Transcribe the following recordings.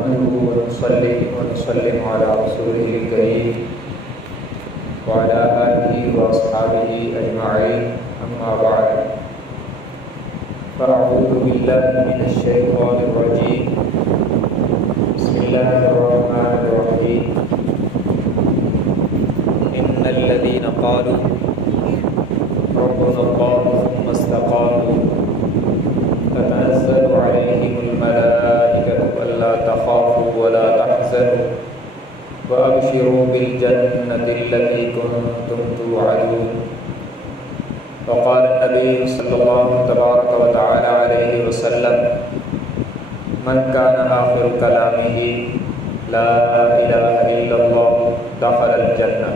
نحمده ونصلي ونسلم على رسوله الكريم وعلى آله وأصحابه أجمعين أما بعد فأعوذ بالله من الشيطان الرجيم بسم الله الرحمن الرحيم إن الذين قالوا ربنا الله ثم استقاموا تتنزل عليهم الملائكة ألا تخافوا ولا تحزنوا وأبشروا بالجنة التي كنتم توعدون. وقال النبي صلى الله تبارك وتعالى عليه وسلم من كان آخر كلامه لا إله إلا الله دخل الجنة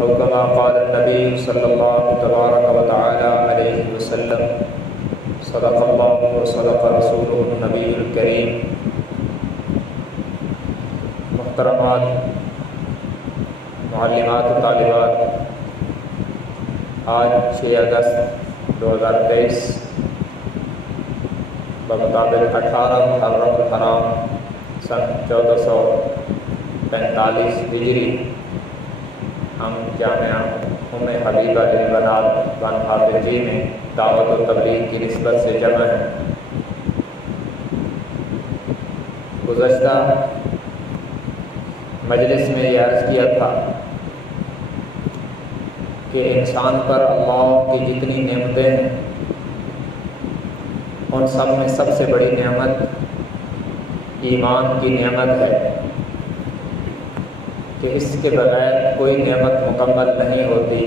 أو كما قال النبي صلى الله تبارك وتعالى عليه وسلم صدق الله وصدق رسوله النبي الكريم. محترمات معلمات و طالبات، آج 6 اگست 2023 بمطابق 18 محرم الحرام سن 1445 ہجری ہم جامعہ ام حبیبہ للبنات بن حافظ جی میں دعوت و تبلیغ کی نسبت سے جمع ہیں. گزشتہ مجلس میں یہ عرض کیا تھا کہ انسان پر اللہ کی جتنی نعمتیں ہیں ان سب میں سب سے بڑی نعمت ایمان کی نعمت ہے کہ اس کے بغیر کوئی نعمت مکمل نہیں ہوتی.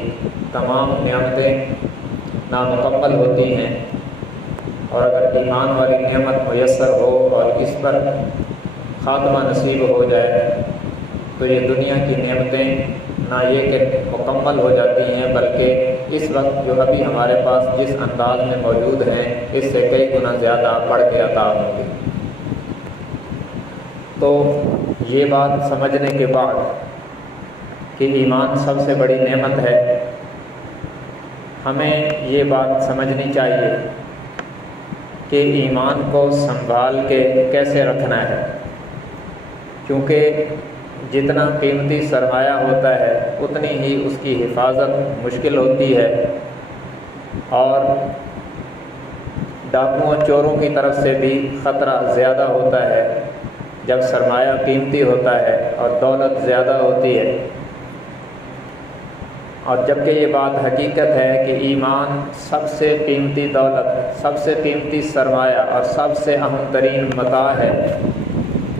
تمام نعمتیں نامکمل ہوتی ہیں، اور اگر ایمان والی نعمت میسر ہو اور اس پر خاتمہ نصیب ہو جائے تو یہ دنیا کی نعمتیں نہ یہ کہ مکمل ہو جاتی ہیں بلکہ اس وقت جو ابھی ہمارے پاس جس انداز میں موجود ہیں اس سے کئی گنا زیادہ بڑھ کے عطا ہوں گی. تو یہ بات سمجھنے کے بعد کہ ایمان سب سے بڑی نعمت ہے، ہمیں یہ بات سمجھنی چاہیے کہ ایمان کو سنبھال کے کیسے رکھنا ہے، کیونکہ جتنا قیمتی سرمایہ ہوتا ہے اتنی ہی اس کی حفاظت مشکل ہوتی ہے، اور ڈاکوؤں چوروں کی طرف سے بھی خطرہ زیادہ ہوتا ہے جب سرمایہ قیمتی ہوتا ہے اور دولت زیادہ ہوتی ہے. اور جبکہ یہ بات حقیقت ہے کہ ایمان سب سے قیمتی دولت، سب سے قیمتی سرمایہ اور سب سے اہم ترین متاع ہے.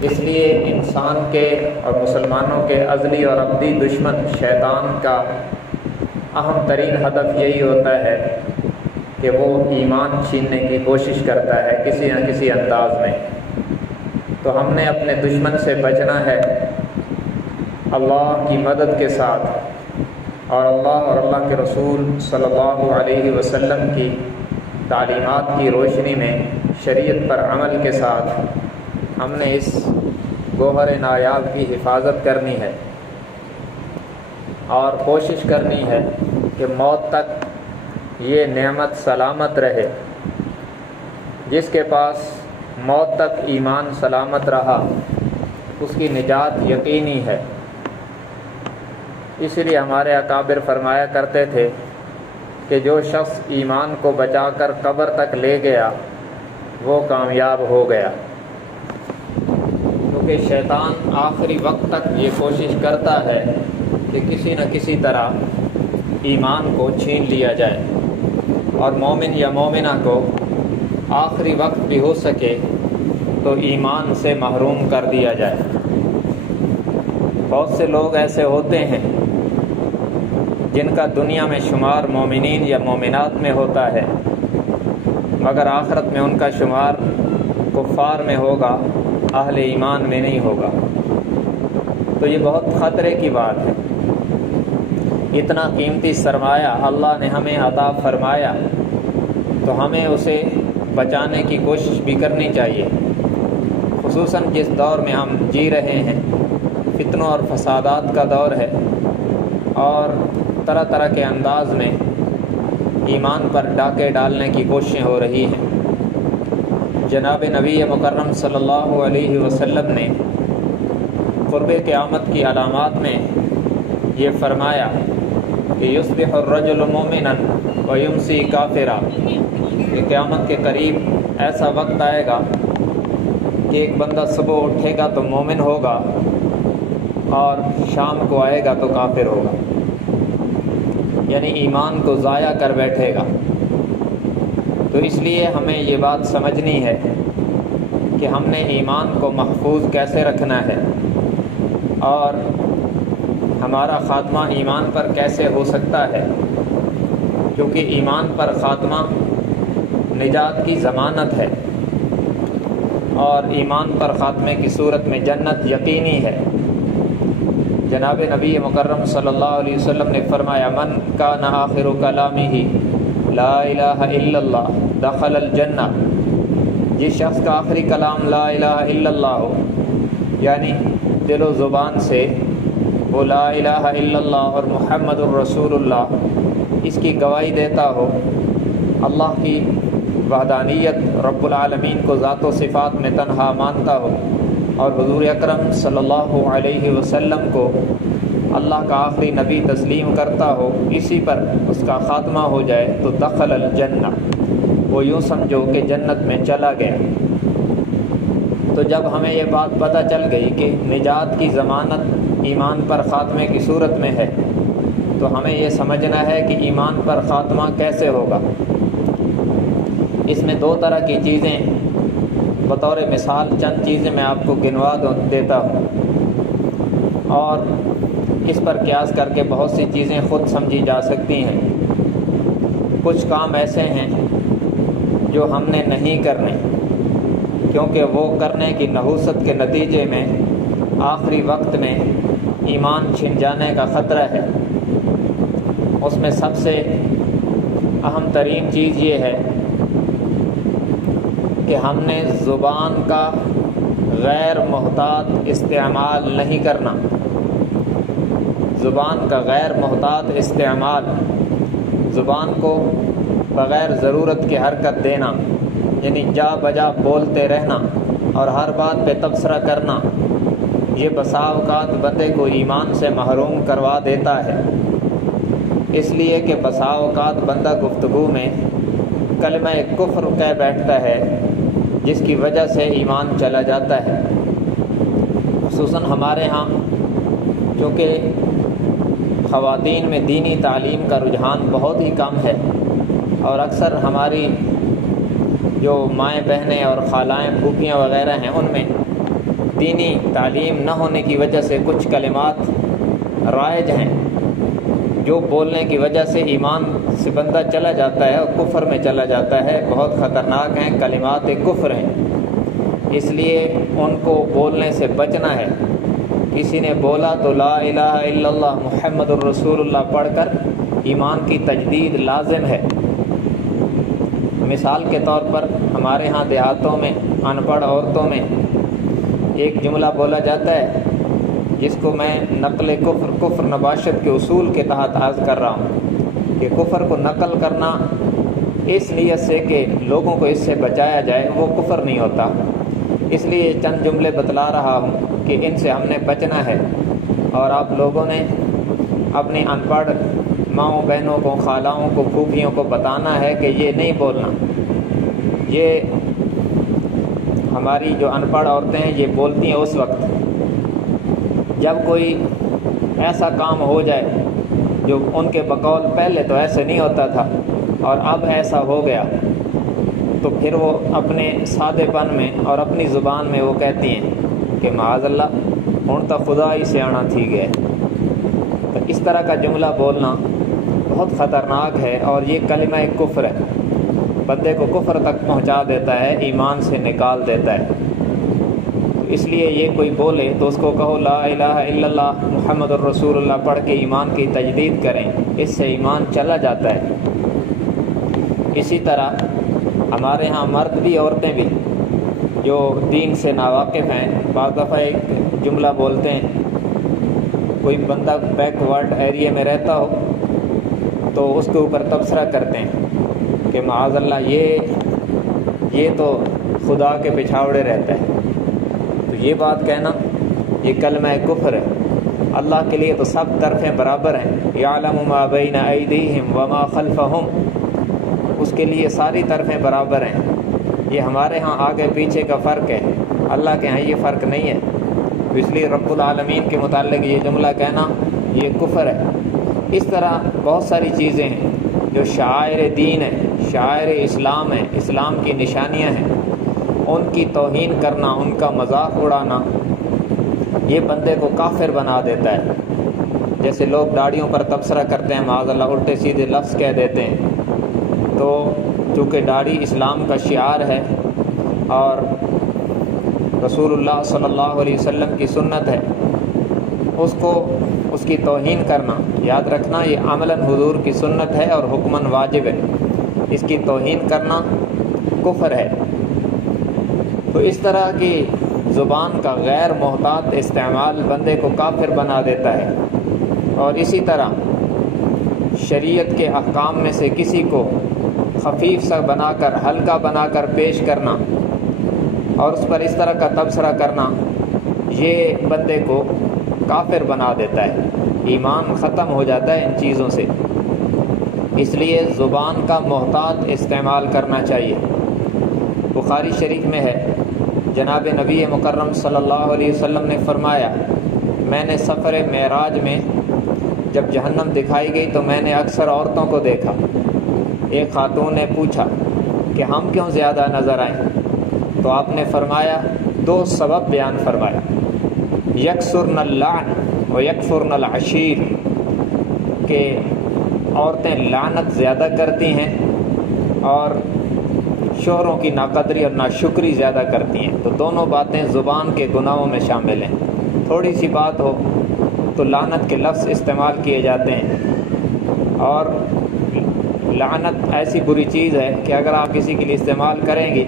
اس لیے انسان کے اور مسلمانوں کے ازلی اور ابدی دشمن شیطان کا اہم ترین ہدف یہی ہوتا ہے کہ وہ ایمان چھیننے کی کوشش کرتا ہے کسی نہ کسی انداز میں. تو ہم نے اپنے دشمن سے بچنا ہے اللہ کی مدد کے ساتھ، اور اللہ اور اللہ کے رسول صلی اللہ علیہ وسلم کی تعلیمات کی روشنی میں شریعت پر عمل کے ساتھ ہم نے اس گوہر نایاب کی حفاظت کرنی ہے اور کوشش کرنی ہے کہ موت تک یہ نعمت سلامت رہے. جس کے پاس موت تک ایمان سلامت رہا اس کی نجات یقینی ہے. اس لیے ہمارے اکابر فرمایا کرتے تھے کہ جو شخص ایمان کو بچا کر قبر تک لے گیا وہ کامیاب ہو گیا. کیونکہ شیطان آخری وقت تک یہ کوشش کرتا ہے کہ کسی نہ کسی طرح ایمان کو چھین لیا جائے اور مومن یا مومنہ کو آخری وقت بھی ہو سکے تو ایمان سے محروم کر دیا جائے. بہت سے لوگ ایسے ہوتے ہیں جن کا دنیا میں شمار مومنین یا مومنات میں ہوتا ہے مگر آخرت میں ان کا شمار کفار میں ہوگا، اہل ایمان میں نہیں ہوگا. تو یہ بہت خطرے کی بات ہے. اتنا قیمتی سرمایہ اللہ نے ہمیں عطا فرمایا تو ہمیں اسے بچانے کی کوشش بھی کرنی چاہیے. خصوصاً جس دور میں ہم جی رہے ہیں فتنوں اور فسادات کا دور ہے، اور طرح طرح کے انداز میں ایمان پر ڈاکے ڈالنے کی کوششیں ہو رہی ہیں. جناب نبی مکرم صلی اللہ علیہ وسلم نے قرب قیامت کی علامات میں یہ فرمایا کہ یصبح الرجل مومنا ویمسی کافرا، کہ قیامت کے قریب ایسا وقت آئے گا کہ ایک بندہ صبح اٹھے گا تو مومن ہوگا اور شام کو آئے گا تو کافر ہوگا، یعنی ایمان کو ضائع کر بیٹھے گا۔ تو اس لیے ہمیں یہ بات سمجھنی ہے کہ ہم نے ایمان کو محفوظ کیسے رکھنا ہے اور ہمارا خاتمہ ایمان پر کیسے ہو سکتا ہے، کیونکہ ایمان پر خاتمہ نجات کی ضمانت ہے اور ایمان پر خاتمے کی صورت میں جنت یقینی ہے۔ جناب نبی مکرم صلی اللہ علیہ وسلم نے فرمایا من کان آخر کلامہ لا الہ الا اللہ دخل الجنہ، جس شخص کا آخری کلام لا الہ الا اللہ ہو، یعنی دل و زبان سے وہ لا الہ الا اللہ اور محمد الرسول اللہ اس کی گواہی دیتا ہو، اللہ کی وحدانیت رب العالمین کو ذات و صفات میں تنہا مانتا ہو اور حضور اکرم صلی اللہ علیہ وسلم کو اللہ کا آخری نبی تسلیم کرتا ہو، اسی پر اس کا خاتمہ ہو جائے تو دخل الجنہ، وہ یوں سمجھو کہ جنت میں چلا گیا۔ تو جب ہمیں یہ بات پتہ چل گئی کہ نجات کی ضمانت ایمان پر خاتمے کی صورت میں ہے، تو ہمیں یہ سمجھنا ہے کہ ایمان پر خاتمہ کیسے ہوگا۔ اس میں دو طرح کی چیزیں بطور مثال چند چیزیں میں آپ کو گنوا دیتا ہوں، اور اس پر قیاس کر کے بہت سی چیزیں خود سمجھی جا سکتی ہیں۔ کچھ کام ایسے ہیں جو ہم نے نہیں کرنے، کیونکہ وہ کرنے کی نحوست کے نتیجے میں آخری وقت میں ایمان چھن جانے کا خطرہ ہے۔ اس میں سب سے اہم ترین چیز یہ ہے کہ ہم نے زبان کا غیر محتاط استعمال نہیں کرنا۔ زبان کا غیر محتاط استعمال، زبان کو بغیر ضرورت کی حرکت دینا، یعنی جا بجا بولتے رہنا اور ہر بات پہ تبصرہ کرنا، یہ بسا اوقات بندے کو ایمان سے محروم کروا دیتا ہے۔ اس لیے کہ بسا اوقات بندہ گفتگو میں کلمہ کفر کہہ بیٹھتا ہے جس کی وجہ سے ایمان چلا جاتا ہے۔ خصوصاً ہمارے ہاں چونکہ خواتین میں دینی تعلیم کا رجحان بہت ہی کم ہے، اور اکثر ہماری جو مائیں بہنیں اور خالائیں پھوپھیاں وغیرہ ہیں ان میں دینی تعلیم نہ ہونے کی وجہ سے کچھ کلمات رائج ہیں جو بولنے کی وجہ سے ایمان سے بندہ چلا جاتا ہے اور کفر میں چلا جاتا ہے، بہت خطرناک ہیں، کلمات کفر ہیں۔ اس لیے ان کو بولنے سے بچنا ہے۔ کسی نے بولا تو لا الہ الا اللہ محمد الرسول اللہ پڑھ کر ایمان کی تجدید لازم ہے۔ مثال کے طور پر ہمارے ہاں دیہاتوں میں ان پڑھ عورتوں میں ایک جملہ بولا جاتا ہے جس کو میں نقل کفر نباشت کے اصول کے تحت عرض کر رہا ہوں کہ کفر کو نقل کرنا اس نیت سے کہ لوگوں کو اس سے بچایا جائے وہ کفر نہیں ہوتا۔ اس لیے چند جملے بتلا رہا ہوں کہ ان سے ہم نے بچنا ہے، اور آپ لوگوں نے اپنی ان پڑھ ماؤں بہنوں کو، خالاؤں کو، پھوپھیوں کو بتانا ہے کہ یہ نہیں بولنا۔ یہ ہماری جو ان پڑھ عورتیں ہیں یہ بولتی ہیں اس وقت جب کوئی ایسا کام ہو جائے جو ان کے بقول پہلے تو ایسے نہیں ہوتا تھا اور اب ایسا ہو گیا، تو پھر وہ اپنے سادے پن میں اور اپنی زبان میں وہ کہتی ہیں کہ معاذ اللہ ہن تو خدا ہی سیاਣਾ تھی گئے۔ تو اس طرح کا جملہ بولنا بہت خطرناک ہے، اور یہ کلمہ کفر ہے، بندے کو کفر تک پہنچا دیتا ہے، ایمان سے نکال دیتا ہے۔ تو اس لیے یہ کوئی بولے تو اس کو کہو لا الہ الا اللہ محمد الرسول اللہ پڑھ کے ایمان کی تجدید کریں، اس سے ایمان چلا جاتا ہے۔ اسی طرح ہمارے ہاں مرد بھی عورتیں بھی جو دین سے ناواقف ہیں بعض دفعہ ایک جملہ بولتے ہیں، کوئی بندہ بیک ورڈ ایریا میں رہتا ہو تو اس کے اوپر تبصرہ کرتے ہیں کہ معاذ اللہ یہ تو خدا کے پچھاوڑے رہتا ہے۔ تو یہ بات کہنا یہ کلمہ کفر ہے۔ اللہ کے لیے تو سب طرفیں برابر ہیں، یعلم ما بین ایدیہم وما خلفہم، اس کے لیے ساری طرفیں برابر ہیں۔ یہ ہمارے ہاں آگے پیچھے کا فرق ہے، اللہ کے ہاں یہ فرق نہیں ہے۔ تو اس لیے رب العالمین کے متعلق یہ جملہ کہنا یہ کفر ہے۔ اس طرح بہت ساری چیزیں ہیں جو شعائر دین ہیں، شعائر اسلام ہیں، اسلام کی نشانیاں ہیں، ان کی توہین کرنا، ان کا مذاق اڑانا، یہ بندے کو کافر بنا دیتا ہے۔ جیسے لوگ داڑھیوں پر تبصرہ کرتے ہیں، معاذ اللہ الٹے سیدھے لفظ کہہ دیتے ہیں، تو چونکہ داڑھی اسلام کا شعار ہے اور رسول اللہ صلی اللہ علیہ وسلم کی سنت ہے، اس کی توہین کرنا، یاد رکھنا یہ عملاً حضور کی سنت ہے اور حکماً واجب ہے، اس کی توہین کرنا کفر ہے۔ تو اس طرح کی زبان کا غیر محتاط استعمال بندے کو کافر بنا دیتا ہے۔ اور اسی طرح شریعت کے احکام میں سے کسی کو خفیف سا بنا کر، ہلکا بنا کر پیش کرنا اور اس پر اس طرح کا تبصرہ کرنا، یہ بندے کو کافر بنا دیتا ہے، ایمان ختم ہو جاتا ہے ان چیزوں سے۔ اس لیے زبان کا محتاط استعمال کرنا چاہیے۔ بخاری شریف میں ہے، جناب نبی مکرم صلی اللہ علیہ وسلم نے فرمایا، میں نے سفر معراج میں جب جہنم دکھائی گئی تو میں نے اکثر عورتوں کو دیکھا۔ ایک خاتون نے پوچھا کہ ہم کیوں زیادہ نظر آئیں؟ تو آپ نے فرمایا، دو سبب بیان فرمایا، یکسرن اللعن و یکفرن العشیر، کہ عورتیں لعنت زیادہ کرتی ہیں اور شوہروں کی ناقدری اور ناشکری زیادہ کرتی ہیں۔ تو دونوں باتیں زبان کے گناہوں میں شامل ہیں۔ تھوڑی سی بات ہو تو لعنت کے لفظ استعمال کیے جاتے ہیں، اور لعنت ایسی بری چیز ہے کہ اگر آپ کسی کے لیے استعمال کریں گے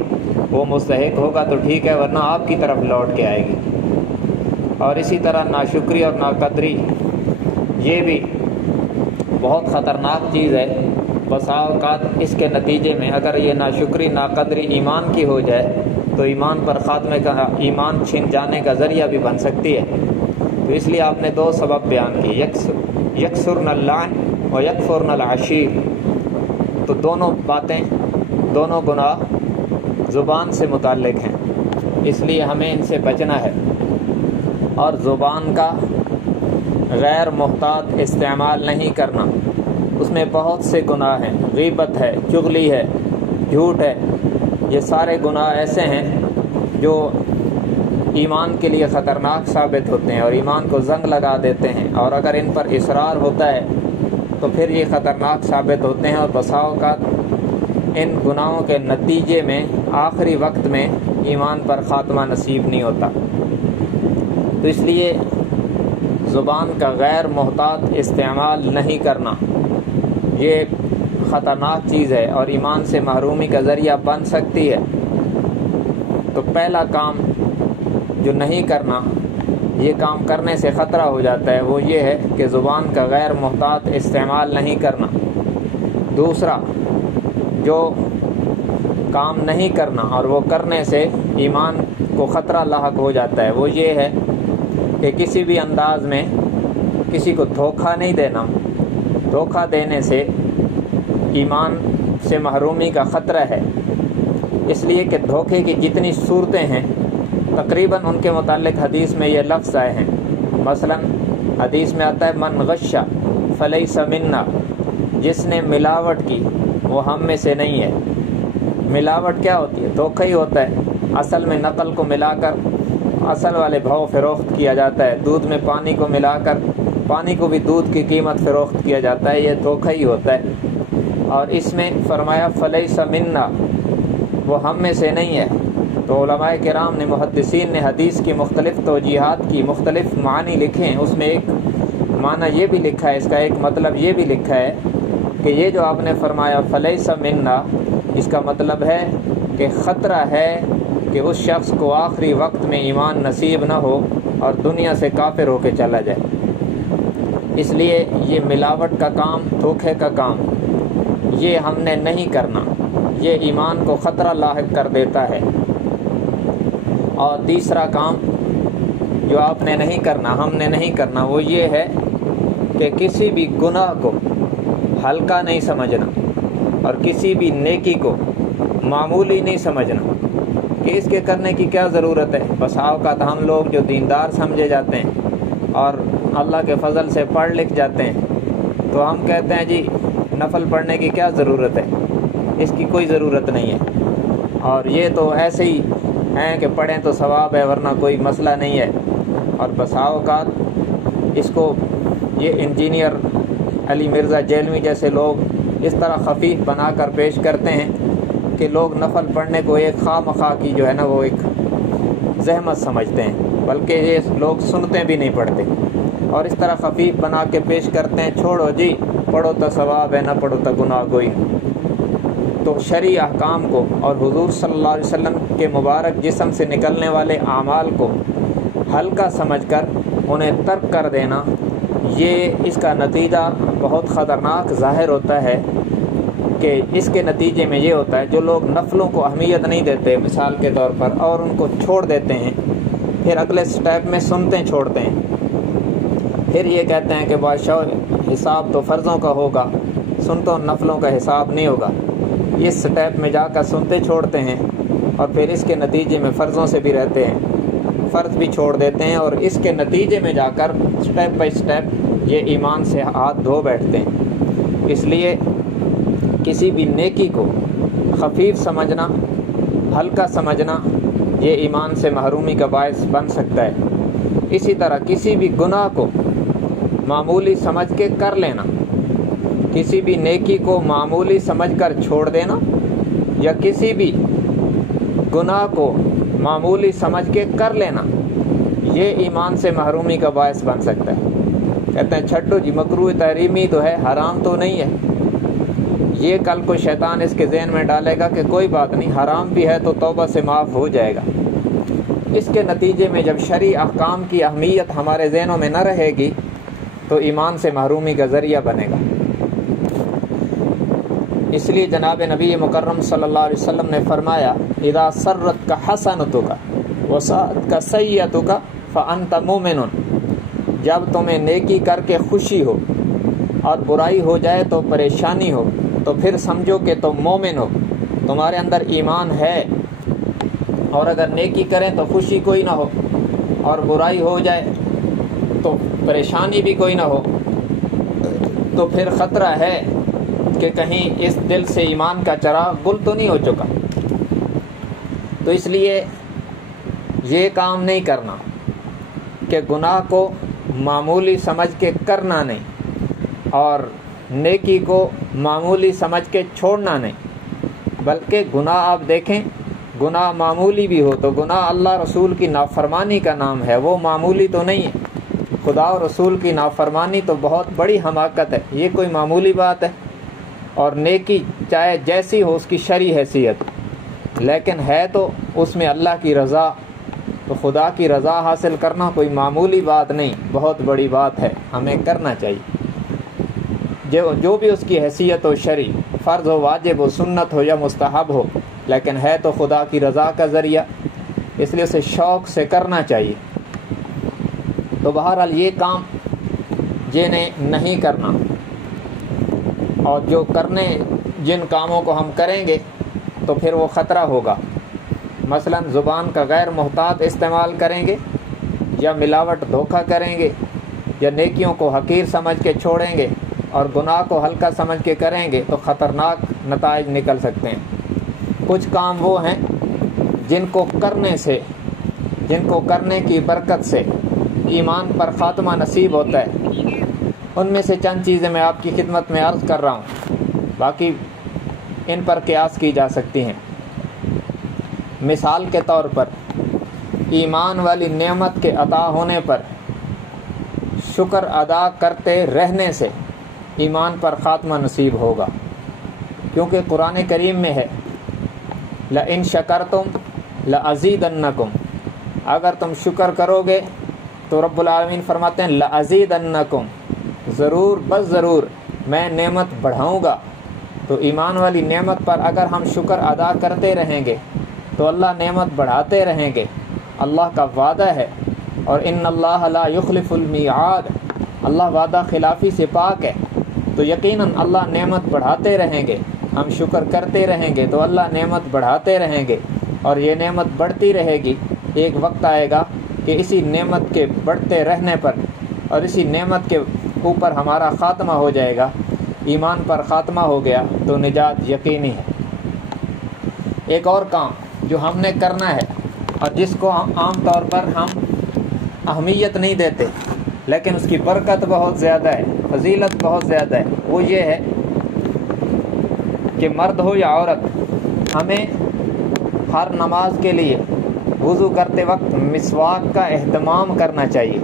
وہ مستحق ہوگا تو ٹھیک ہے، ورنہ آپ کی طرف لوٹ کے آئے گی۔ اور اسی طرح ناشکری اور ناقدری یہ بھی بہت خطرناک چیز ہے۔ بسا اوقات اس کے نتیجے میں اگر یہ ناشکری ناقدری ایمان کی ہو جائے تو ایمان پر خاتمے کا، ایمان چھن جانے کا ذریعہ بھی بن سکتی ہے۔ تو اس لیے آپ نے دو سبب بیان کیے، یکسرن اللعن و یکفرن العشیر۔ تو دونوں باتیں، دونوں گناہ زبان سے متعلق ہیں، اس لیے ہمیں ان سے بچنا ہے۔ اور زبان کا غیر محتاط استعمال نہیں کرنا، اس میں بہت سے گناہ ہیں، غیبت ہے، چغلی ہے، جھوٹ ہے، یہ سارے گناہ ایسے ہیں جو ایمان کے لیے خطرناک ثابت ہوتے ہیں اور ایمان کو زنگ لگا دیتے ہیں، اور اگر ان پر اصرار ہوتا ہے تو پھر یہ خطرناک ثابت ہوتے ہیں، اور بسا اوقات ان گناہوں کے نتیجے میں آخری وقت میں ایمان پر خاتمہ نصیب نہیں ہوتا۔ تو اس لیے زبان کا غیر محتاط استعمال نہیں کرنا یہ خطرناک چیز ہے اور ایمان سے محرومی کا ذریعہ بن سکتی ہے۔ تو پہلا کام جو نہیں کرنا، یہ کام کرنے سے خطرہ ہو جاتا ہے، وہ یہ ہے کہ زبان کا غیر محتاط استعمال نہیں کرنا۔ دوسرا جو کام نہیں کرنا اور وہ کرنے سے ایمان کو خطرہ لاحق ہو جاتا ہے، وہ یہ ہے کہ کسی بھی انداز میں کسی کو دھوکہ نہیں دینا۔ دھوکہ دینے سے ایمان سے محرومی کا خطرہ ہے، اس لیے کہ دھوکے کی جتنی صورتیں ہیں تقریباً ان کے متعلق حدیث میں یہ لفظ آئے ہیں۔ مثلا حدیث میں آتا ہے، من غش فلیس منا، جس نے ملاوٹ کی وہ ہم میں سے نہیں ہے۔ ملاوٹ کیا ہوتی ہے؟ دھوکہ ہی ہوتا ہے۔ اصل میں نقل کو ملا کر اصل والے بھاؤ فروخت کیا جاتا ہے، دودھ میں پانی کو ملا کر پانی کو بھی دودھ کی قیمت فروخت کیا جاتا ہے، یہ دھوکہ ہی ہوتا ہے۔ اور اس میں فرمایا فلیس منا، وہ ہم میں سے نہیں ہے۔ تو علماء کرام نے، محدثین نے حدیث کی مختلف توجیحات کی، مختلف معنی لکھے ہیں۔ اس میں ایک معنی یہ بھی لکھا ہے، اس کا ایک مطلب یہ بھی لکھا ہے کہ یہ جو آپ نے فرمایا فلیس منا، اس کا مطلب ہے کہ خطرہ ہے کہ اس شخص کو آخری وقت میں ایمان نصیب نہ ہو اور دنیا سے کافر ہو کے چلا جائے۔ اس لیے یہ ملاوٹ کا کام، دھوکے کا کام، یہ ہم نے نہیں کرنا، یہ ایمان کو خطرہ لاحق کر دیتا ہے۔ اور تیسرا کام جو آپ نے نہیں کرنا، ہم نے نہیں کرنا، وہ یہ ہے کہ کسی بھی گناہ کو ہلکا نہیں سمجھنا اور کسی بھی نیکی کو معمولی نہیں سمجھنا کہ اس کے کرنے کی کیا ضرورت ہے۔ بس اوقات ہم لوگ جو دیندار سمجھے جاتے ہیں اور اللہ کے فضل سے پڑھ لکھ جاتے ہیں تو ہم کہتے ہیں جی نفل پڑھنے کی کیا ضرورت ہے، اس کی کوئی ضرورت نہیں ہے، اور یہ تو ایسے ہی ہیں کہ پڑھیں تو ثواب ہے ورنہ کوئی مسئلہ نہیں ہے۔ اور بس اوقات اس کو یہ انجینئر علی مرزا جیلوی جیسے لوگ اس طرح خفیف بنا کر پیش کرتے ہیں کہ لوگ نفل پڑھنے کو ایک خواہ مخواہ کی جو ہے نا وہ ایک زحمت سمجھتے ہیں، بلکہ یہ لوگ سنتے بھی نہیں پڑھتے اور اس طرح خفیف بنا کے پیش کرتے ہیں، چھوڑو جی پڑھو تو ثواب ہے، نہ پڑھو تو گناہ گوئی۔ تو شرعی احکام کو اور حضور صلی اللہ علیہ وسلم کے مبارک جسم سے نکلنے والے اعمال کو ہلکا سمجھ کر انہیں ترک کر دینا، یہ اس کا نتیجہ بہت خطرناک ظاہر ہوتا ہے کہ اس کے نتیجے میں یہ ہوتا ہے جو لوگ نفلوں کو اہمیت نہیں دیتے مثال کے طور پر اور ان کو چھوڑ دیتے ہیں، پھر اگلے سٹیپ میں سنتے چھوڑتے ہیں، پھر یہ کہتے ہیں کہ بادشاہ حساب تو فرضوں کا ہوگا، سنتوں نفلوں کا حساب نہیں ہوگا۔ اس سٹیپ میں جا کر سنتے چھوڑتے ہیں اور پھر اس کے نتیجے میں فرضوں سے بھی رہتے ہیں، فرض بھی چھوڑ دیتے ہیں اور اس کے نتیجے میں جا کر سٹیپ بائی سٹیپ یہ ایمان سے ہاتھ دھو بیٹھتے ہیں۔ اس لیے کسی بھی نیکی کو خفیف سمجھنا، ہلکا سمجھنا یہ ایمان سے محرومی کا باعث بن سکتا ہے۔ اسی طرح کسی بھی گناہ کو معمولی سمجھ کے کر لینا، کسی بھی نیکی کو معمولی سمجھ کر چھوڑ دینا یا کسی بھی گناہ کو معمولی سمجھ کے کر لینا یہ ایمان سے محرومی کا باعث بن سکتا ہے۔ کہتے ہیں چھٹو جی مکروہ تحریمی تو ہے، حرام تو نہیں ہے۔ یہ کل کو شیطان اس کے ذہن میں ڈالے گا کہ کوئی بات نہیں، حرام بھی ہے تو توبہ سے معاف ہو جائے گا۔ اس کے نتیجے میں جب شرعی احکام کی اہمیت ہمارے ذہنوں میں نہ رہے گی تو ایمان سے محرومی کا ذریعہ بنے گا۔ اس لیے جناب نبی مکرم صلی اللہ علیہ وسلم نے فرمایا اذا سرت کا حسنتک وساءت کا سیئتک فانت مومن، جب تمہیں نیکی کر کے خوشی ہو اور برائی ہو جائے تو پریشانی ہو تو پھر سمجھو کہ تم مومن ہو، تمہارے اندر ایمان ہے۔ اور اگر نیکی کریں تو خوشی کوئی نہ ہو اور برائی ہو جائے تو پریشانی بھی کوئی نہ ہو تو پھر خطرہ ہے کہ کہیں اس دل سے ایمان کا چراغ گل تو نہیں ہو چکا۔ تو اس لیے یہ کام نہیں کرنا کہ گناہ کو معمولی سمجھ کے کرنا نہیں اور نیکی کو معمولی سمجھ کے چھوڑنا نہیں، بلکہ گناہ آپ دیکھیں، گناہ معمولی بھی ہو تو گناہ اللہ رسول کی نافرمانی کا نام ہے، وہ معمولی تو نہیں ہے۔ خدا اور رسول کی نافرمانی تو بہت بڑی حماقت ہے، یہ کوئی معمولی بات ہے۔ اور نیکی چاہے جیسی ہو اس کی شرعی حیثیت، لیکن ہے تو اس میں اللہ کی رضا، تو خدا کی رضا حاصل کرنا کوئی معمولی بات نہیں، بہت بڑی بات ہے، ہمیں کرنا چاہیے۔ جو بھی اس کی حیثیت ہو، شرعی فرض ہو، واجب ہو، سنت ہو یا مستحب ہو، لیکن ہے تو خدا کی رضا کا ذریعہ، اس لیے اسے شوق سے کرنا چاہیے۔ تو بہرحال یہ کام جنہیں نہیں کرنا، اور جو کرنے جن کاموں کو ہم کریں گے تو پھر وہ خطرہ ہوگا، مثلا زبان کا غیر محتاط استعمال کریں گے یا ملاوٹ دھوکہ کریں گے یا نیکیوں کو حقیر سمجھ کے چھوڑیں گے اور گناہ کو ہلکا سمجھ کے کریں گے تو خطرناک نتائج نکل سکتے ہیں۔ کچھ کام وہ ہیں جن کو کرنے کی برکت سے ایمان پر خاتمہ نصیب ہوتا ہے، ان میں سے چند چیزیں میں آپ کی خدمت میں عرض کر رہا ہوں، باقی ان پر قیاس کی جا سکتی ہیں۔ مثال کے طور پر ایمان والی نعمت کے عطا ہونے پر شکر ادا کرتے رہنے سے ایمان پر خاتمہ نصیب ہوگا، کیونکہ قرآن کریم میں ہے لَإِن شَكَرْتُمْ لَأَزِيدَنَّكُمْ، اگر تم شکر کرو گے تو رب العالمین فرماتے ہیں لَأَزِيدَنَّكُمْ، ضرور بس ضرور میں نعمت بڑھاؤں گا۔ تو ایمان والی نعمت پر اگر ہم شکر ادا کرتے رہیں گے تو اللہ نعمت بڑھاتے رہیں گے اللہ کا وعدہ ہے، اور ان اللہ لا یخلف المیعاد، اللہ وعدہ خلافی سے پاک ہے، تو یقیناً اللہ نعمت بڑھاتے رہیں گے، ہم شکر کرتے رہیں گے تو اللہ نعمت بڑھاتے رہیں گے، اور یہ نعمت بڑھتی رہے گی۔ ایک وقت آئے گا کہ اسی نعمت کے بڑھتے رہنے پر اور اسی نعمت کے اوپر ہمارا خاتمہ ہو جائے گا، ایمان پر خاتمہ ہو گیا تو نجات یقینی ہے۔ ایک اور کام جو ہم نے کرنا ہے اور جس کو عام طور پر ہم اہمیت نہیں دیتے لیکن اس کی برکت بہت زیادہ ہے، فضیلت بہت زیادہ ہے، وہ یہ ہے کہ مرد ہو یا عورت، ہمیں ہر نماز کے لیے وضو کرتے وقت مسواک کا اہتمام کرنا چاہیے،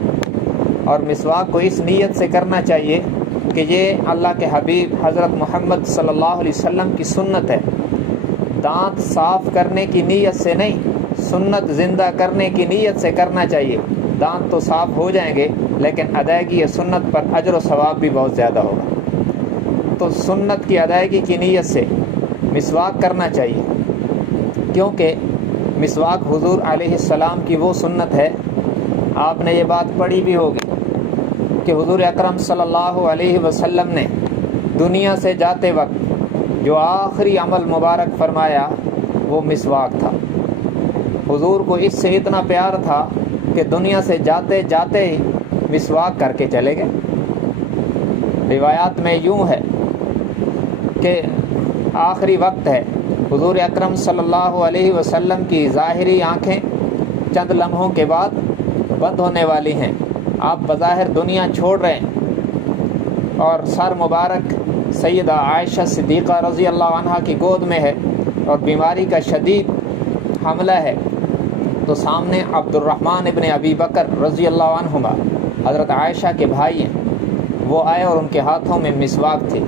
اور مسواک کو اس نیت سے کرنا چاہیے کہ یہ اللہ کے حبیب حضرت محمد صلی اللہ علیہ وسلم کی سنت ہے۔ دانت صاف کرنے کی نیت سے نہیں، سنت زندہ کرنے کی نیت سے کرنا چاہیے۔ دانت تو صاف ہو جائیں گے لیکن ادائیگی سنت پر اجر و ثواب بھی بہت زیادہ ہوگا، تو سنت کی ادائیگی کی نیت سے مسواک کرنا چاہیے، کیونکہ مسواک حضور علیہ السلام کی وہ سنت ہے، آپ نے یہ بات پڑھی بھی ہوگی کہ حضور اکرم صلی اللہ علیہ وسلم نے دنیا سے جاتے وقت جو آخری عمل مبارک فرمایا وہ مسواک تھا۔ حضور کو اس سے اتنا پیار تھا کہ دنیا سے جاتے جاتے ہی مسواک کر کے چلے گئے۔ روایات میں یوں ہے کہ آخری وقت ہے، حضور اکرم صلی اللہ علیہ وسلم کی ظاہری آنکھیں چند لمحوں کے بعد بند ہونے والی ہیں، آپ بظاہر دنیا چھوڑ رہے ہیں اور سر مبارک سیدہ عائشہ صدیقہ رضی اللہ عنہا کی گود میں ہے اور بیماری کا شدید حملہ ہے، تو سامنے عبد الرحمن ابن ابی بکر رضی اللہ عنہما حضرت عائشہ کے بھائی ہیں، وہ آئے اور ان کے ہاتھوں میں مسواک تھی،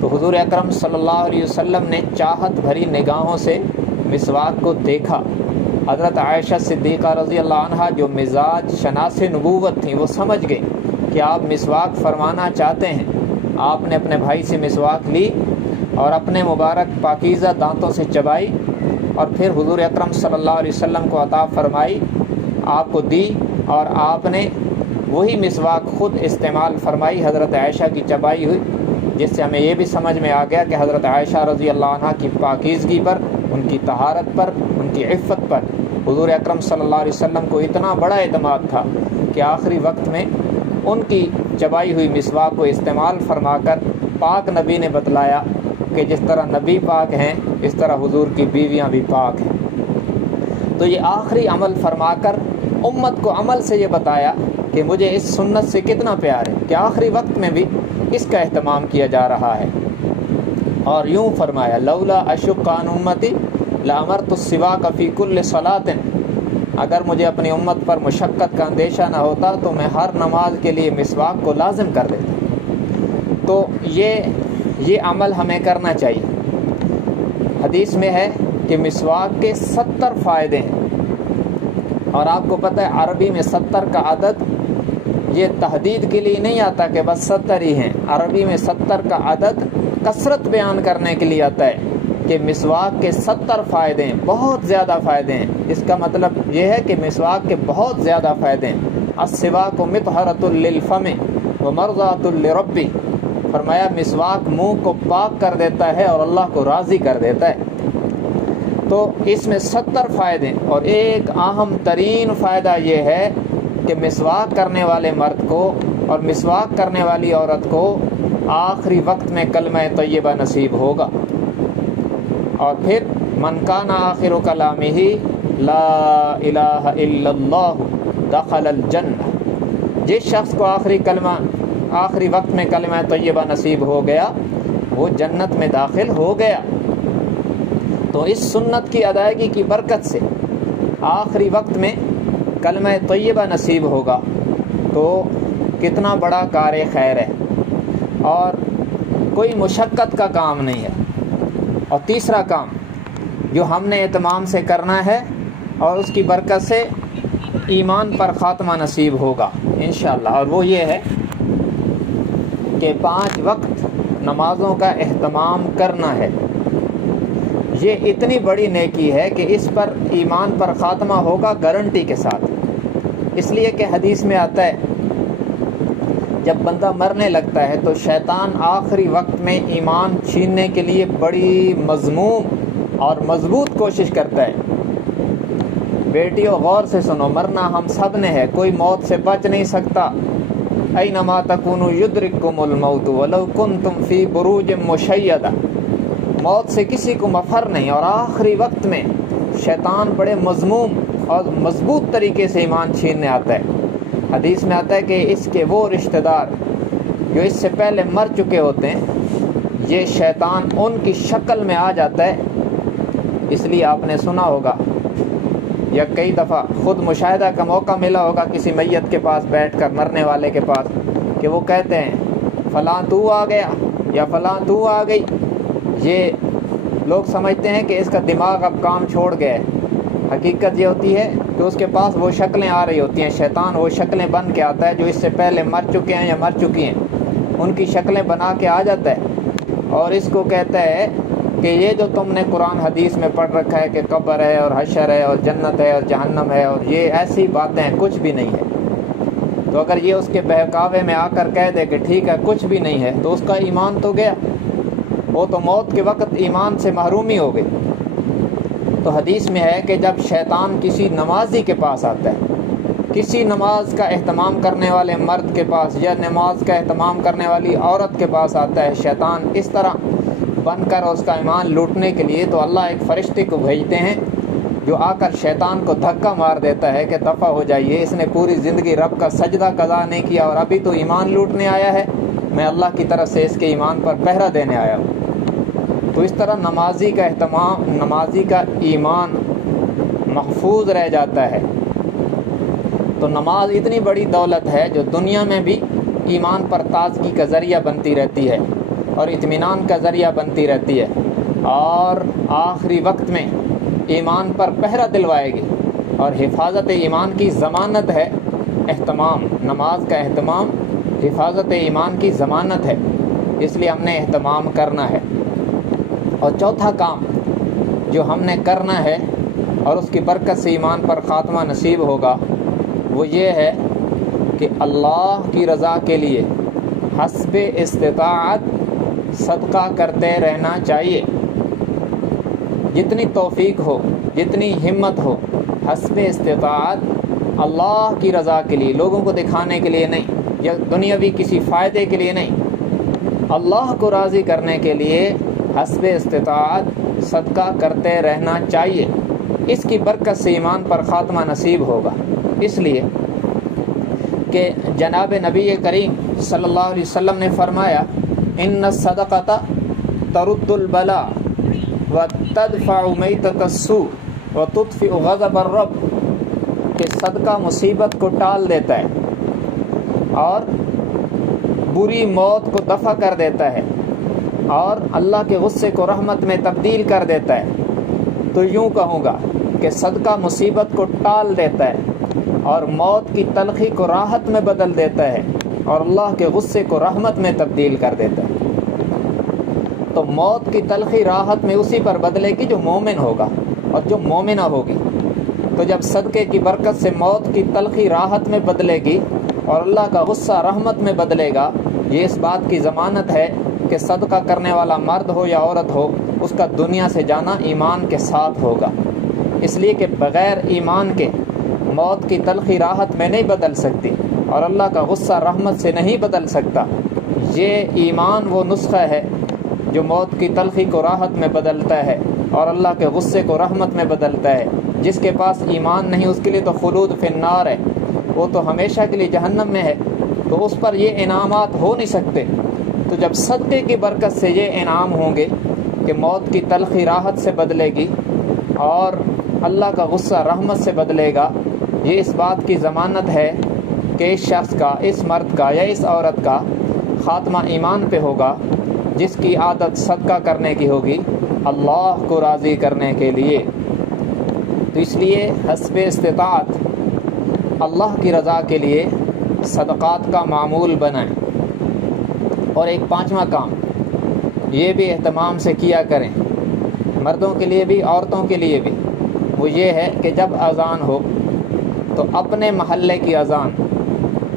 تو حضور اکرم صلی اللہ علیہ وسلم نے چاہت بھری نگاہوں سے مسواک کو دیکھا۔ حضرت عائشہ صدیقہ رضی اللہ عنہا جو مزاج شناس نبوت تھیں، وہ سمجھ گئے کہ آپ مسواک فرمانا چاہتے ہیں۔ آپ نے اپنے بھائی سے مسواک لی اور اپنے مبارک پاکیزہ دانتوں سے چبائی اور پھر حضور اکرم صلی اللہ علیہ وسلم کو عطا فرمائی، آپ کو دی، اور آپ نے وہی مسواک خود استعمال فرمائی، حضرت عائشہ کی چبائی ہوئی، جس سے ہمیں یہ بھی سمجھ میں آ گیا کہ حضرت عائشہ رضی اللہ عنہ کی پاکیزگی پر، ان کی طہارت پر، ان کی عفت پر حضور اکرم صلی اللہ علیہ وسلم کو اتنا بڑا اعتماد تھا کہ آخری وقت میں ان کی چبائی ہوئی مسواک کو استعمال فرما کر پاک نبی نے بتلایا کہ جس طرح نبی پاک ہیں اس طرح حضور کی بیویاں بھی پاک ہیں۔ تو یہ آخری عمل فرما کر امت کو عمل سے یہ بتایا کہ مجھے اس سنت سے کتنا پیار ہے کہ آخری وقت میں بھی اس کا اہتمام کیا جا رہا ہے۔ اور یوں فرمایا لولا اشق عن امتی لامرت السواک فی کل صلاۃ، اگر مجھے اپنی امت پر مشقت کا اندیشہ نہ ہوتا تو میں ہر نماز کے لیے مسواک کو لازم کر دیتا۔ تو یہ عمل ہمیں کرنا چاہیے۔ حدیث میں ہے کہ مسواک کے 70 فائدے ہیں، اور آپ کو پتہ ہے عربی میں 70 کا عدد یہ تحدید کے لیے نہیں آتا کہ بس 70 ہی ہیں، عربی میں 70 کا عدد کثرت بیان کرنے کے لیے آتا ہے کہ مسواک کے 70 فائدے ہیں، بہت زیادہ فائدے ہیں۔ اس کا مطلب یہ ہے کہ مسواک کے بہت زیادہ فائدے ہیں۔ السواک مطہرۃ للفم ومرضاۃ لربی، فرمایا مسواک منہ کو پاک کر دیتا ہے اور اللہ کو راضی کر دیتا ہے۔ تو اس میں 70 فائدے ہیں، اور ایک اہم ترین فائدہ یہ ہے کہ مسواک کرنے والے مرد کو اور مسواک کرنے والی عورت کو آخری وقت میں کلمہ طیبہ نصیب ہوگا۔ اور پھر من کان آخر کلامہ لا الہ الا اللہ دخل الجنہ، جس شخص کو آخری وقت میں کلمہ طیبہ نصیب ہو گیا وہ جنت میں داخل ہو گیا۔ تو اس سنت کی ادائیگی کی برکت سے آخری وقت میں کلمہ طیبہ نصیب ہوگا، تو کتنا بڑا کار خیر ہے اور کوئی مشقت کا کام نہیں ہے۔ اور تیسرا کام جو ہم نے اہتمام سے کرنا ہے اور اس کی برکت سے ایمان پر خاتمہ نصیب ہوگا انشاءاللہ، اور وہ یہ ہے کہ 5 وقت نمازوں کا اہتمام کرنا ہے۔ یہ اتنی بڑی نیکی ہے کہ اس پر ایمان پر خاتمہ ہوگا گارنٹی کے ساتھ۔ اس لیے کہ حدیث میں آتا ہے جب بندہ مرنے لگتا ہے تو شیطان آخری وقت میں ایمان چھیننے کے لیے بڑی مذموم اور مضبوط کوشش کرتا ہے۔ بیٹیوں غور سے سنو، مرنا ہم سب نے ہے، کوئی موت سے بچ نہیں سکتا۔ اینما تکونوا یدرککم الموت ولو کنتم فی بروج مشیدہ، موت سے کسی کو مفر نہیں، اور آخری وقت میں شیطان بڑے مذموم اور مضبوط طریقے سے ایمان چھیننے آتا ہے۔ حدیث میں آتا ہے کہ اس کے وہ رشتہ دار جو اس سے پہلے مر چکے ہوتے ہیں، یہ شیطان ان کی شکل میں آ جاتا ہے۔ اس لیے آپ نے سنا ہوگا یا کئی دفعہ خود مشاہدہ کا موقع ملا ہوگا کسی میت کے پاس بیٹھ کر، مرنے والے کے پاس، کہ وہ کہتے ہیں فلاں تو آ گیا یا فلاں تو آ گئی۔ یہ لوگ سمجھتے ہیں کہ اس کا دماغ اب کام چھوڑ گیا ہے۔ حقیقت یہ ہوتی ہے کہ اس کے پاس وہ شکلیں آ رہی ہوتی ہیں، شیطان وہ شکلیں بن کے آتا ہے جو اس سے پہلے مر چکے ہیں یا مر چکی ہیں، ان کی شکلیں بنا کے آ جاتا ہے اور اس کو کہتا ہے کہ یہ جو تم نے قرآن حدیث میں پڑھ رکھا ہے کہ قبر ہے اور حشر ہے اور جنت ہے اور جہنم ہے، اور یہ ایسی باتیں ہیں، کچھ بھی نہیں ہے۔ تو اگر یہ اس کے بہکاوے میں آ کر کہہ دے کہ ٹھیک ہے کچھ بھی نہیں ہے، تو اس کا ایمان تو گیا، وہ تو موت کے وقت ایمان سے محرومی ہو گئی۔ تو حدیث میں ہے کہ جب شیطان کسی نمازی کے پاس آتا ہے، کسی نماز کا اہتمام کرنے والے مرد کے پاس یا نماز کا اہتمام کرنے والی عورت کے پاس آتا ہے شیطان اس طرح بن کر اس کا ایمان لوٹنے کے لیے، تو اللہ ایک فرشتے کو بھیجتے ہیں جو آ کر شیطان کو دھکا مار دیتا ہے کہ دفع ہو جائیے، اس نے پوری زندگی رب کا سجدہ قضا نہیں کیا اور ابھی تو ایمان لوٹنے آیا ہے، میں اللہ کی طرف سے اس کے ایمان پر پہرا دینے آیا ہوں۔ تو اس طرح نمازی کا اہتمام، نمازی کا ایمان محفوظ رہ جاتا ہے۔ تو نماز اتنی بڑی دولت ہے جو دنیا میں بھی ایمان پر تازگی کا ذریعہ بنتی رہتی ہے اور اطمینان کا ذریعہ بنتی رہتی ہے، اور آخری وقت میں ایمان پر پہرا دلوائے گی اور حفاظت ایمان کی ضمانت ہے۔ اہتمام، نماز کا اہتمام حفاظت ایمان کی ضمانت ہے، اس لیے ہم نے اہتمام کرنا ہے۔ اور چوتھا کام جو ہم نے کرنا ہے اور اس کی برکت سے ایمان پر خاتمہ نصیب ہوگا، وہ یہ ہے کہ اللہ کی رضا کے لیے حسب استطاعت صدقہ کرتے رہنا چاہیے۔ جتنی توفیق ہو، جتنی ہمت ہو، حسب استطاعت اللہ کی رضا کے لیے، لوگوں کو دکھانے کے لیے نہیں یا دنیاوی کسی فائدے کے لیے نہیں، اللہ کو راضی کرنے کے لیے حسب استطاعت صدقہ کرتے رہنا چاہیے۔ اس کی برکت سے ایمان پر خاتمہ نصیب ہوگا، اس لیے کہ جناب نبی کریم صلی اللہ علیہ وسلم نے فرمایا ان الصدقۃ ترد البلاء وتدفع میتۃ السوء وتطفئ غضب الرب، کہ صدقہ مصیبت کو ٹال دیتا ہے اور بری موت کو دفع کر دیتا ہے اور اللہ کے غصے کو رحمت میں تبدیل کر دیتا ہے۔ تو یوں کہوں گا کہ صدقہ مصیبت کو ٹال دیتا ہے اور موت کی تلخی کو راحت میں بدل دیتا ہے اور اللہ کے غصے کو رحمت میں تبدیل کر دیتا ہے۔ تو موت کی تلخی راحت میں اسی پر بدلے گی جو مومن ہوگا اور جو مومنہ ہوگی۔ تو جب صدقے کی برکت سے موت کی تلخی راحت میں بدلے گی اور اللہ کا غصہ رحمت میں بدلے گا، یہ اس بات کی ضمانت ہے کہ صدقہ کرنے والا مرد ہو یا عورت ہو، اس کا دنیا سے جانا ایمان کے ساتھ ہوگا۔ اس لیے کہ بغیر ایمان کے موت کی تلخی راحت میں نہیں بدل سکتی اور اللہ کا غصہ رحمت سے نہیں بدل سکتا۔ یہ ایمان وہ نسخہ ہے جو موت کی تلخی کو راحت میں بدلتا ہے اور اللہ کے غصے کو رحمت میں بدلتا ہے۔ جس کے پاس ایمان نہیں اس کے لیے تو خلود فی النار ہے، وہ تو ہمیشہ کے لیے جہنم میں ہے، تو اس پر یہ انعامات ہو نہیں سکتے۔ تو جب صدقے کی برکت سے یہ انعام ہوں گے کہ موت کی تلخی راحت سے بدلے گی اور اللہ کا غصہ رحمت سے بدلے گا، یہ اس بات کی ضمانت ہے کہ اس شخص کا، اس مرد کا یا اس عورت کا خاتمہ ایمان پہ ہوگا جس کی عادت صدقہ کرنے کی ہوگی اللہ کو راضی کرنے کے لیے۔ تو اس لیے حسب استطاعت اللہ کی رضا کے لیے صدقات کا معمول بنائیں۔ اور ایک پانچواں کام یہ بھی اہتمام سے کیا کریں مردوں کے لیے بھی عورتوں کے لیے بھی، وہ یہ ہے کہ جب اذان ہو تو اپنے محلے کی اذان،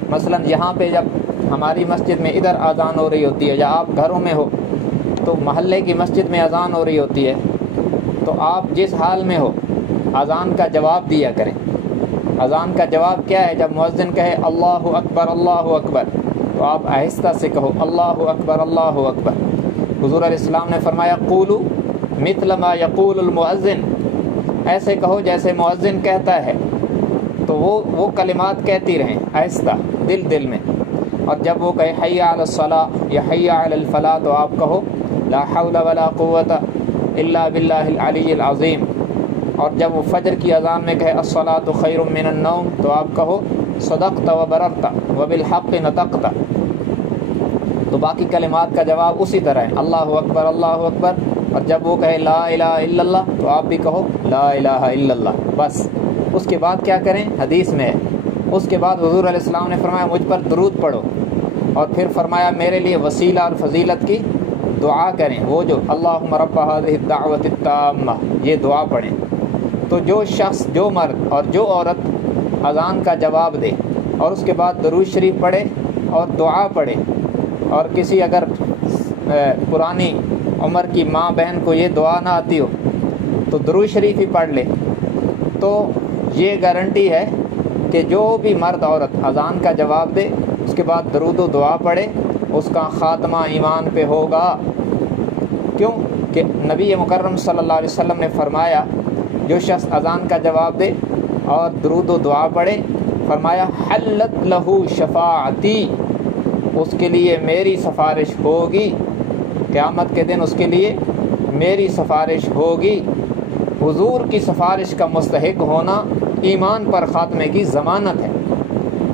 مثلا یہاں پہ جب ہماری مسجد میں ادھر اذان ہو رہی ہوتی ہے، یا آپ گھروں میں ہو تو محلے کی مسجد میں اذان ہو رہی ہوتی ہے، تو آپ جس حال میں ہو اذان کا جواب دیا کریں۔ اذان کا جواب کیا ہے؟ جب مؤذن کہے اللہ اکبر اللہ اکبر تو آپ آہستہ سے کہو اللہ اکبر اللہ اکبر۔ حضور علیہ السلام نے فرمایا قولوا مثل ما یقول المؤذن، ایسے کہو جیسے مؤذن کہتا ہے، تو وہ کلمات کہتی رہیں آہستہ دل میں، اور جب وہ کہے حی علی الصلاۃ یا حی علی الفلاح تو آپ کہو لا حول ولا قوت الا باللہ العلی العظیم، اور جب وہ فجر کی اذان میں کہے الصلاۃ خیر من النوم تو آپ کہو صدقت وبررت وبالحق نطقت۔ تو باقی کلمات کا جواب اسی طرح ہے اللہ اکبر اللہ اکبر، اور جب وہ کہے لا الہ الا اللہ تو آپ بھی کہو لا الہ الا اللہ بس۔ اس کے بعد کیا کریں؟ حدیث میں ہے، اس کے بعد حضور علیہ السلام نے فرمایا مجھ پر درود پڑھو، اور پھر فرمایا میرے لیے وسیلہ اور فضیلت کی دعا کریں، وہ جو اللہم رب هذه الدعوۃ التامہ، یہ دعا پڑھیں۔ تو جو شخص، جو مرد اور جو عورت اذان کا جواب دے اور اس کے بعد درود شریف پڑھے اور دعا پڑھے، اور کسی اگر پرانی عمر کی ماں بہن کو یہ دعا نہ آتی ہو تو درود شریف ہی پڑھ لے، تو یہ گارنٹی ہے کہ جو بھی مرد عورت اذان کا جواب دے اس کے بعد درود و دعا پڑھے اس کا خاتمہ ایمان پہ ہوگا۔ کیوں کہ نبی مکرم صلی اللہ علیہ وسلم نے فرمایا جو شخص اذان کا جواب دے اور درود و دعا پڑھے، فرمایا حلت لہو شفاعتی، اس کے لیے میری سفارش ہوگی، قیامت کے دن اس کے لیے میری سفارش ہوگی۔ حضور کی سفارش کا مستحق ہونا ایمان پر خاتمے کی ضمانت ہے،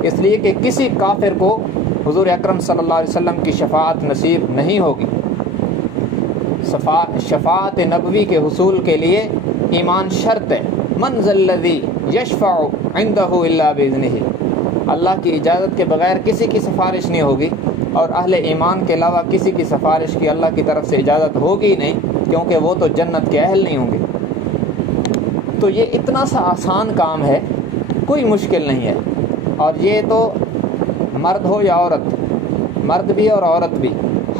اس لیے کہ کسی کافر کو حضور اکرم صلی اللہ علیہ وسلم کی شفاعت نصیب نہیں ہوگی۔ شفاعت نبوی کے حصول کے لیے ایمان شرط ہے۔ من ذا الذی یشفع عندہ الا باذنہ، اللہ کی اجازت کے بغیر کسی کی سفارش نہیں ہوگی، اور اہل ایمان کے علاوہ کسی کی سفارش کی اللہ کی طرف سے اجازت ہوگی نہیں، کیونکہ وہ تو جنت کے اہل نہیں ہوں گے۔ تو یہ اتنا سا آسان کام ہے، کوئی مشکل نہیں ہے، اور یہ تو مرد ہو یا عورت، مرد بھی اور عورت بھی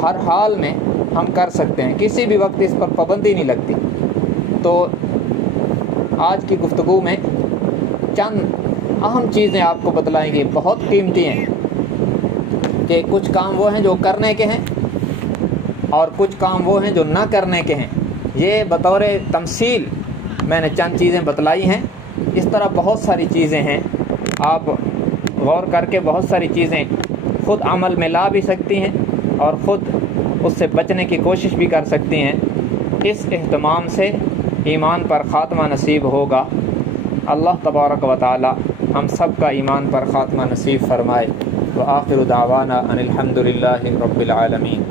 ہر حال میں ہم کر سکتے ہیں، کسی بھی وقت اس پر پابندی نہیں لگتی۔ تو آج کی گفتگو میں چند اہم چیزیں آپ کو بتلائیں گی، بہت قیمتی ہیں، کہ کچھ کام وہ ہیں جو کرنے کے ہیں اور کچھ کام وہ ہیں جو نہ کرنے کے ہیں۔ یہ بطور تمثیل میں نے چند چیزیں بتلائی ہیں، اس طرح بہت ساری چیزیں ہیں، آپ غور کر کے بہت ساری چیزیں خود عمل میں لا بھی سکتی ہیں اور خود اس سے بچنے کی کوشش بھی کر سکتی ہیں۔ اس اہتمام سے ایمان پر خاتمہ نصیب ہوگا۔ اللہ تبارک و تعالی ہم سب کا ایمان پر خاتمہ نصیب فرمائے۔ وآخر دعوانا ان الحمد للہ رب العالمین۔